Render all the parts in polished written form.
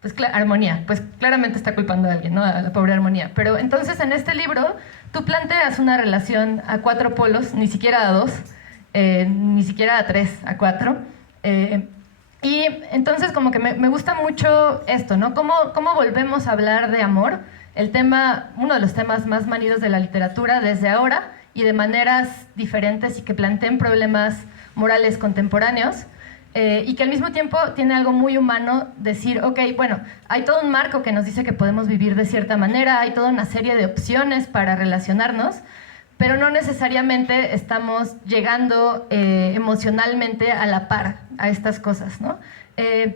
Pues armonía, pues claramente está culpando a alguien, ¿no? A la pobre armonía. Pero entonces en este libro tú planteas una relación a cuatro polos, ni siquiera a dos, ni siquiera a tres, a cuatro. Y entonces como que me gusta mucho esto, ¿no? ¿Cómo volvemos a hablar de amor? El tema, uno de los temas más manidos de la literatura desde ahora y de maneras diferentes y que planteen problemas morales contemporáneos. Y que al mismo tiempo tiene algo muy humano decir, ok, bueno, hay todo un marco que nos dice que podemos vivir de cierta manera, hay toda una serie de opciones para relacionarnos, pero no necesariamente estamos llegando emocionalmente a la par a estas cosas, ¿no?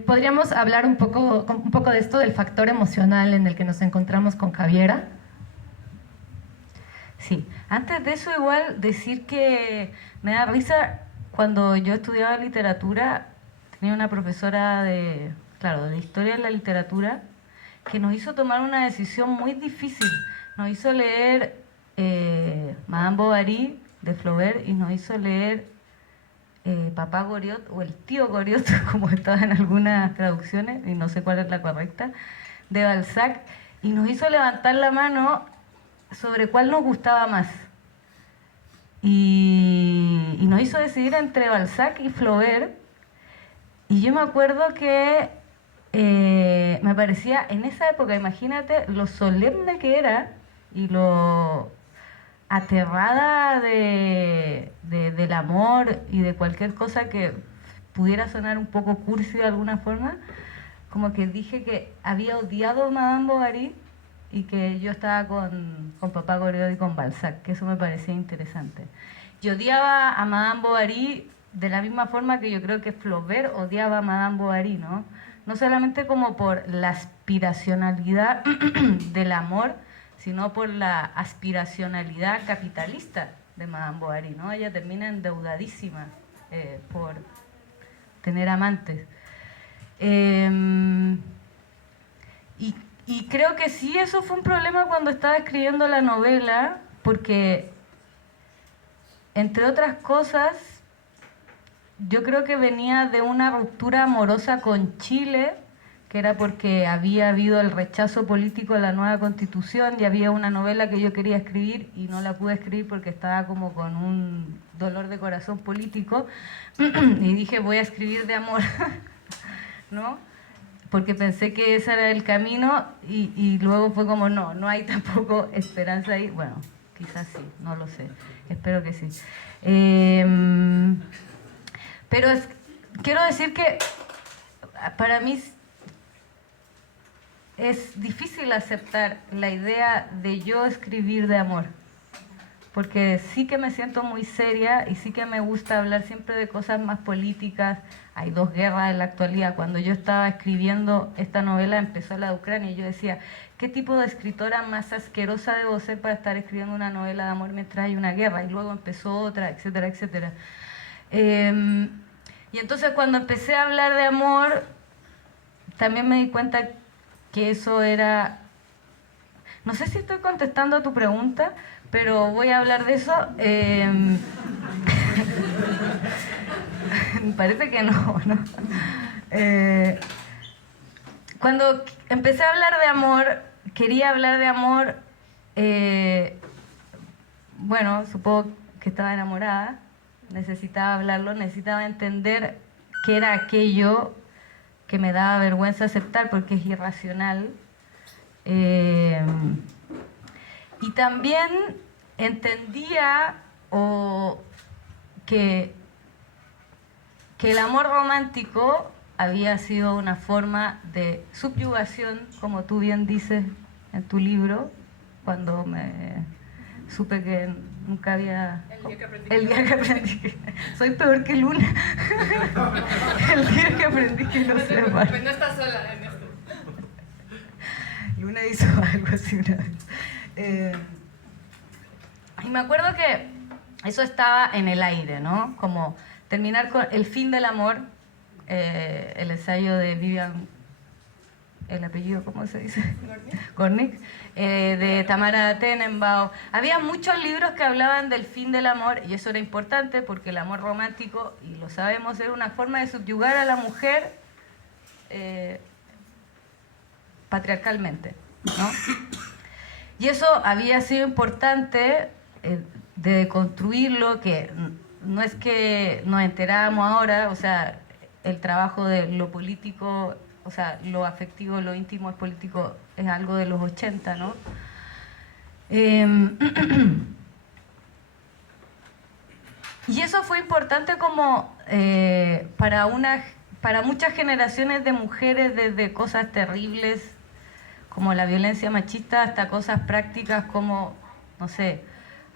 ¿Podríamos hablar un poco de esto, del factor emocional en el que nos encontramos con Javiera? Sí, antes de eso igual decir que me da risa cuando yo estudiaba literatura, tenía una profesora de, claro, de historia de la literatura que nos hizo tomar una decisión muy difícil. Nos hizo leer Madame Bovary de Flaubert y nos hizo leer Papá Goriot o el tío Goriot, como estaba en algunas traducciones, y no sé cuál es la correcta, de Balzac, y nos hizo levantar la mano sobre cuál nos gustaba más. Y nos hizo decidir entre Balzac y Flaubert. Y yo me acuerdo que me parecía, en esa época, imagínate lo solemne que era y lo aterrada del amor y de cualquier cosa que pudiera sonar un poco cursi de alguna forma, como que dije que había odiado a Madame Bovary y que yo estaba con Papá Goriot y con Balzac, que eso me parecía interesante. Yo odiaba a Madame Bovary de la misma forma que yo creo que Flaubert odiaba a Madame Bovary, ¿no? No solamente como por la aspiracionalidad del amor, sino por la aspiracionalidad capitalista de Madame Bovary, ¿no? Ella termina endeudadísima por tener amantes. Y, y creo que sí, eso fue un problema cuando estaba escribiendo la novela, porque, entre otras cosas, yo creo que venía de una ruptura amorosa con Chile, que era porque había habido el rechazo político a la nueva constitución y había una novela que yo quería escribir y no la pude escribir porque estaba como con un dolor de corazón político y dije voy a escribir de amor, ¿no? Porque pensé que ese era el camino y luego fue como no hay tampoco esperanza ahí. Bueno, quizás sí, no lo sé, espero que sí. Pero quiero decir que para mí es difícil aceptar la idea de yo escribir de amor, porque sí que me siento muy seria y sí que me gusta hablar siempre de cosas más políticas. Hay dos guerras en la actualidad. Cuando yo estaba escribiendo esta novela empezó la de Ucrania y yo decía, ¿qué tipo de escritora más asquerosa debo ser para estar escribiendo una novela de amor mientras hay una guerra? Y luego empezó otra, etcétera, etcétera. Y entonces cuando empecé a hablar de amor, también me di cuenta que eso era... No sé si estoy contestando a tu pregunta, pero voy a hablar de eso. Parece que no, ¿no? Cuando empecé a hablar de amor, quería hablar de amor, bueno, supongo que estaba enamorada, necesitaba hablarlo, necesitaba entender qué era aquello que me daba vergüenza aceptar porque es irracional. Y también entendía que el amor romántico había sido una forma de subyugación, como tú bien dices en tu libro, cuando me supe que nunca había... El día que aprendí que... Soy peor que Luna. El día que aprendí que no se va. Pues no estás sola en esto. Luna hizo algo así una vez. Y me acuerdo que eso estaba en el aire, ¿no? Como terminar con El fin del amor, el ensayo de Vivian, el apellido, ¿cómo se dice? Gornick, de Tamara Tenenbaum. Había muchos libros que hablaban del fin del amor y eso era importante porque el amor romántico, y lo sabemos, era una forma de subyugar a la mujer patriarcalmente, ¿no? Y eso había sido importante de construirlo, que no es que nos enterábamos ahora, o sea, el trabajo de lo político, o sea, lo afectivo, lo íntimo es político, es algo de los 80, ¿no? Y eso fue importante como para muchas generaciones de mujeres, desde cosas terribles como la violencia machista hasta cosas prácticas como, no sé,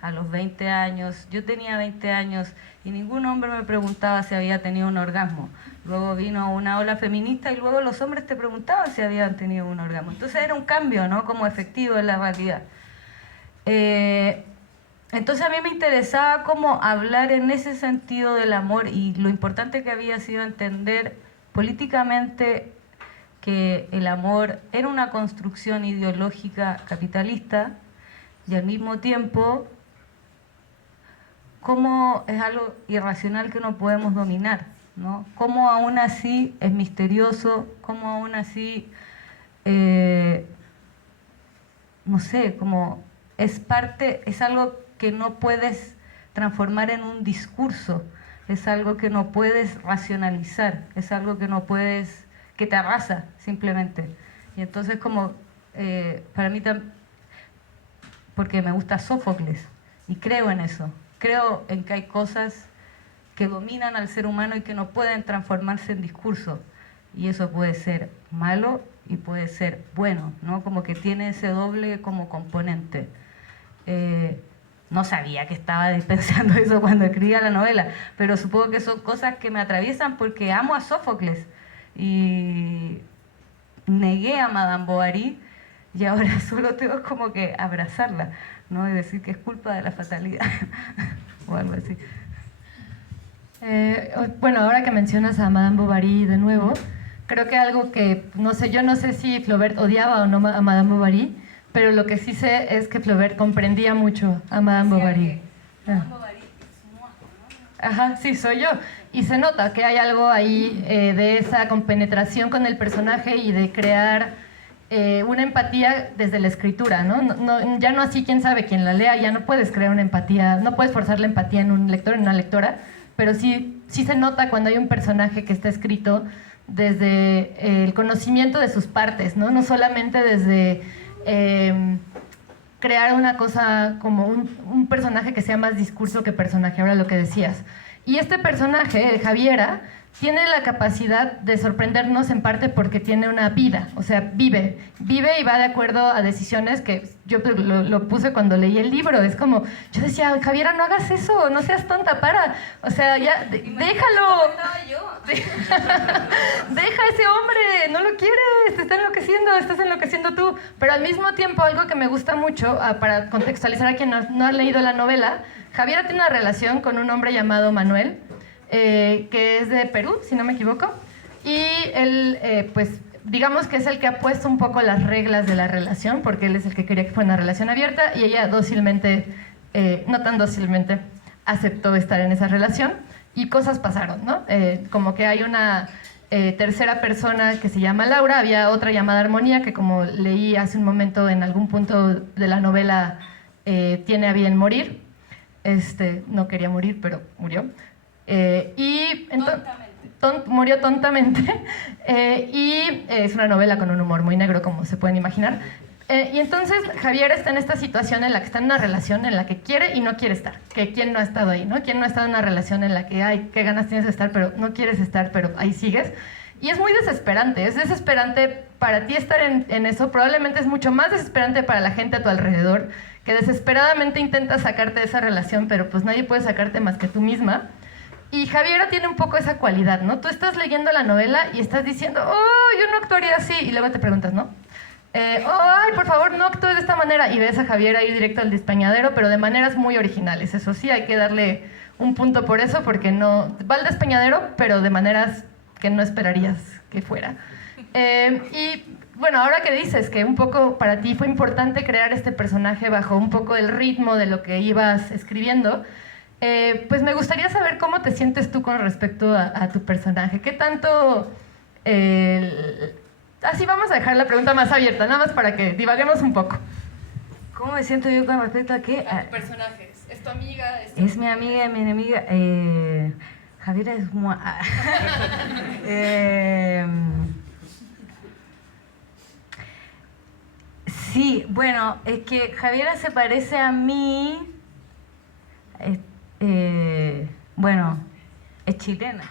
a los 20 años, yo tenía 20 años y ningún hombre me preguntaba si había tenido un orgasmo. Luego vino una ola feminista y luego los hombres te preguntaban si habían tenido un orgasmo. Entonces era un cambio, ¿no? Como efectivo en la realidad. Entonces a mí me interesaba como hablar en ese sentido del amor y lo importante que había sido entender políticamente que el amor era una construcción ideológica capitalista y al mismo tiempo cómo es algo irracional que no podemos dominar, ¿no? Cómo aún así es misterioso, cómo aún así, no sé, como es parte, es algo que no puedes transformar en un discurso, es algo que no puedes racionalizar, es algo que no puedes, que te arrasa simplemente. Y entonces como, para mí porque me gusta Sófocles y creo en eso, creo en que hay cosas que dominan al ser humano y que no pueden transformarse en discurso. Y eso puede ser malo y puede ser bueno, ¿no? Como que tiene ese doble como componente. No sabía que estaba pensando eso cuando escribía la novela, pero supongo que son cosas que me atraviesan porque amo a Sófocles y negué a Madame Bovary y ahora solo tengo como que abrazarla, ¿no? Y decir que es culpa de la fatalidad o algo así. Bueno, ahora que mencionas a Madame Bovary de nuevo, creo que algo que, no sé, yo no sé si Flaubert odiaba o no a Madame Bovary, pero lo que sí sé es que Flaubert comprendía mucho a Madame Bovary. Madame Bovary es un ojo, ¿no? Ajá, sí, soy yo. Y se nota que hay algo ahí de esa compenetración con el personaje y de crear una empatía desde la escritura, ¿no? Ya no así, quién sabe, quien la lea, ya no puedes crear una empatía, no puedes forzar la empatía en un lector, en una lectora, pero sí se nota cuando hay un personaje que está escrito desde el conocimiento de sus partes, ¿no? No solamente desde crear una cosa como un personaje que sea más discurso que personaje, ahora lo que decías. Y este personaje, Javiera, tiene la capacidad de sorprendernos en parte porque tiene una vida, o sea, vive y va de acuerdo a decisiones que yo lo puse cuando leí el libro. Es como, yo decía, Javiera, no hagas eso, no seas tonta, para, o sea, ya, déjalo. Deja a ese hombre, no lo quieres, te está enloqueciendo, estás enloqueciendo tú. Pero al mismo tiempo, algo que me gusta mucho, para contextualizar a quien no ha leído la novela, Javiera tiene una relación con un hombre llamado Manuel, que es de Perú, si no me equivoco, y él, pues, digamos que es el que ha puesto un poco las reglas de la relación, porque él es el que quería que fuera una relación abierta, y ella dócilmente, no tan dócilmente, aceptó estar en esa relación, y cosas pasaron, ¿no? Como que hay una tercera persona que se llama Laura, había otra llamada Armonía, que como leí hace un momento en algún punto de la novela, tiene a bien morir. No quería morir, pero murió. Murió tontamente. Y es una novela con un humor muy negro, como se pueden imaginar. Y entonces Javier está en esta situación en la que está en una relación en la que quiere y no quiere estar. Que quién no ha estado ahí, ¿no? ¿Quién no ha estado en una relación en la que, ay, qué ganas tienes de estar, pero no quieres estar, pero ahí sigues? Y es muy desesperante. Es desesperante para ti estar en eso. Probablemente es mucho más desesperante para la gente a tu alrededor, que desesperadamente intenta sacarte de esa relación, pero pues nadie puede sacarte más que tú misma. Y Javiera tiene un poco esa cualidad, ¿no? Tú estás leyendo la novela y estás diciendo, oh, yo no actuaría así. Y luego te preguntas, ¿no? Ay, por favor, no actúes de esta manera. Y ves a Javiera ir directo al despeñadero, pero de maneras muy originales. Eso sí, hay que darle un punto por eso, porque no va al despeñadero, pero de maneras que no esperarías que fuera. Y bueno, ahora que dices que un poco para ti fue importante crear este personaje bajo un poco el ritmo de lo que ibas escribiendo, pues me gustaría saber cómo te sientes tú con respecto a tu personaje. ¿Qué tanto así vamos a dejar la pregunta más abierta, nada más para que divaguemos un poco. ¿Cómo me siento yo con respecto a qué? A tu personaje. ¿Es tu amiga? Es mi amiga, es mi enemiga. Javiera es muy... sí, bueno, es que Javiera se parece a mí. Bueno, es chilena.